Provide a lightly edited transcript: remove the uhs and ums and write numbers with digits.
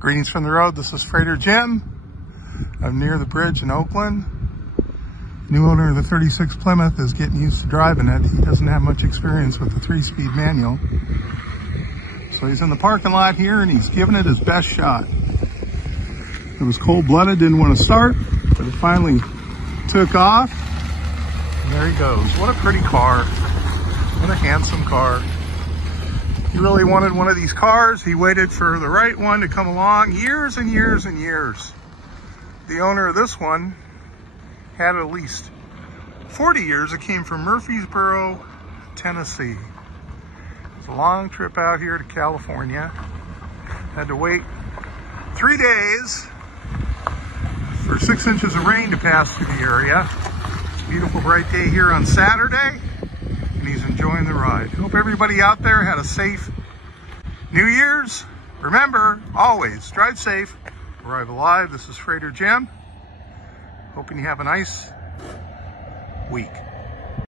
Greetings from the road. This is Freighter Jim. I'm near the bridge in Oakland. New owner of the 36 Plymouth is getting used to driving it. He doesn't have much experience with the 3-speed manual. So he's in the parking lot here and he's giving it his best shot. It was cold-blooded, didn't want to start, but it finally took off. And there he goes. What a pretty car. What a handsome car. He really wanted one of these cars. He waited for the right one to come along years and years and years. The owner of this one had at least 40 years. It came from Murfreesboro, Tennessee. It's a long trip out here to California. Had to wait 3 days for 6 inches of rain to pass through the area. It's a beautiful bright day here on Saturday, and he's enjoying the ride. Hope everybody out there had a safe New Year's. Remember, always drive safe, arrive alive. This is Freighter Jim. Hoping you have a nice week.